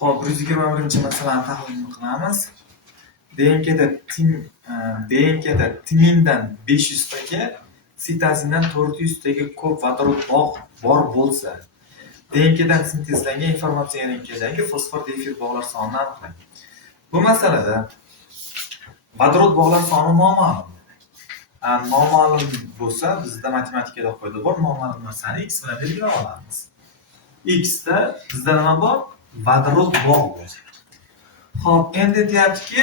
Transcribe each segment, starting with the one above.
Xo'p, 121-masalani tahlil qilamiz. DNKda timindan 500 taga, sitozindan 400 taga ko'p vodorod bor bo'lsa, DNKdan sintezlangan informatsion RNKdagi fosfor diefir bog'lar sonini aniqlang. Bu masalada vodorod bog'lar soni noma'lum. Noma'lum bo'lsa, bizda matematikada qoida bor, noma'lum narsani x bilan belgilab olamiz. X da bizda nima bor? Vodorod bog' bor. Xo'p, endi aytayaptiki,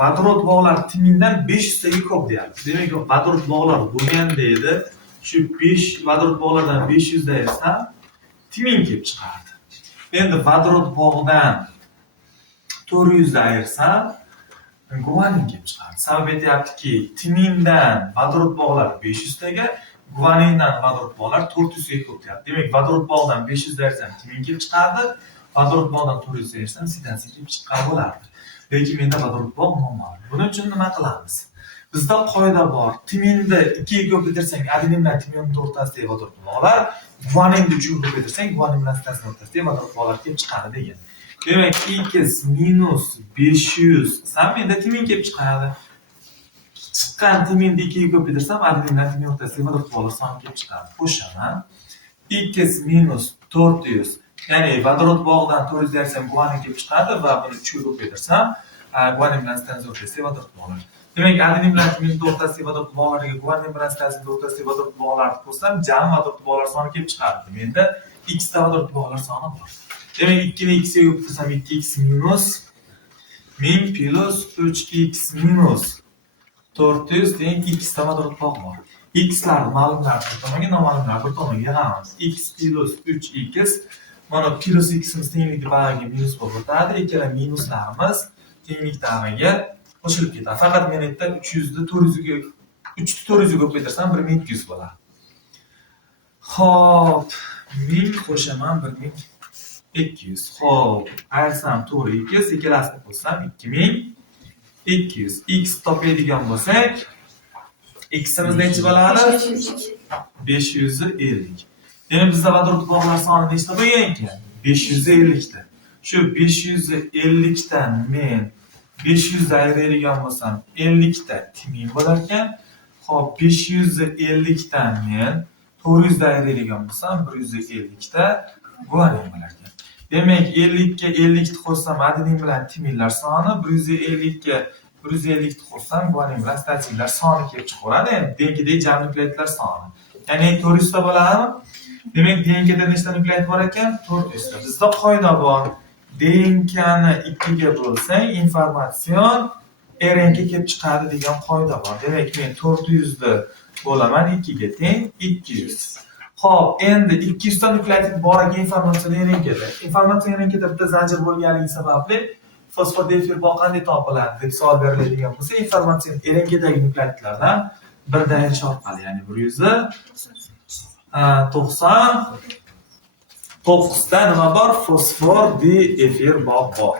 vodorod bog'lar timindan 500 taga ko'p deyapti. Demak, vodorod bog'lar bo'lganda edi, shu 5 vodorod bog'lardan 500 da esa timin kelib chiqardi. Endi vodorod bog'dan 400 da ayirsam, guanin kelib chiqardi. Sabab aytayaptiki, timindan vodorod bog'lar 500 taga, guanindan vodorod bog'lar 400 ga ko'p deyapti. Demak, vodorod bog'dan 500 da ayirsam timin kelib chiqardi. Vodorod bog'dan 400 da ayirsam sitosin kelib chiqqan bo'lardi. Lekin menda vodorod bog' noma'lum. Buning uchun nima qilamiz? Bizda qoida bor. Timinni 2 ga ko'paytirsang, adenin bilan timinning o'rtasidagi vodorod bog'lar, guaninni 3 ga ko'paytirsang, guanin bilan sitosin o'rtasidagi vodorod bog'lar kelib chiqadi degan. Demak, x minus 500 sam menda timin kelib chiqadi. Chiqqan timinni 2 ga ko'paytirsam, adenin bilan timin o'rtasidagi vodorod bog'lar soni kelib chiqadi. Qo'shaman. x minus 400, ya'ni vodorod bog'dan 400 dersam guanin kelib chiqadi va buni 3 ga ko'paytirsam, guanin bilan sitosin o'rtasidagi vodorod bog'lar. Demak, adenin bilan timin o'rtasidagi vodorod bog'lariga guanin bilan sitosin o'rtasidagi vodorod bog'larni qo'shsam, jami vodorod bog'lar soni kelib chiqadi. Menda x ta vodorod bog'lar soni bor. Demak, 2 ni x ga ko'paytirsam 2x minus 1000 plus 3x minus 400 degan x ta vodorod bog' bor. X larni ma'lumlar bir tomonga, noma'lumlar bir tomonga yig'amiz. X plus 3x, mana plus x'imiz tenglikda bag'aga minus bo'lib o'tadi. Ikkala minuslarimiz tenglik bag'aga qo'shilib ketadi. Faqat men yerda 300 ni 400 ga 400 ga ko'paytirsam 1200 bo'ladi. Xo'p, 1000 qo'shaman 1200. Xo'p, ayirsam 4x, ikkalasini qo'shsam 2200. X topadigan bo'lsak, x'imiz necha bo'ladi? 550. Demak, bizda vodorod bog'lar soni nechta bo'lgan ekan? 550 ta. Shu 550 dan men 500 da ayiradigan bo'lsam, 50 ta timin bo'lar ekan. Xo'p, 550 dan men 400 da ayiradigan bo'lsam, 150 ta guanin bo'lar ekan. Demak, 50 ga 50 ta qo'shsam, adenin bilan timinlar soni, 150 ga 150 ta qo'shsam, guanin bilan sitosinlar soni kelib chiqaveradi. Endi DNKdagi jami nukleotidlar soni. Ya'ni 400 ta bo'ladimi? Demak, DNKda nechta nukleot bor ekan? 400 ta. Bizda qoida bor. DNKni 2 ga bo'lsang, informatsion RNK kelib chiqadi degan qoida bor. Demak, men 400 ni bo'laman 2 ga teng 200. Xo'p, endi 200 ta nukleotid bor ekan informatsion RNKda. Informatsion RNKda bitta zanjir bo'lganligi sababli fosfor diefir bog' qanday topiladi deb savol beriladigan bo'lsa, informatsion RNKdagi nukleotidlardan birda ayirish orqali, ya'ni 199 ta nima bor? Fosfor diefir bog' bor.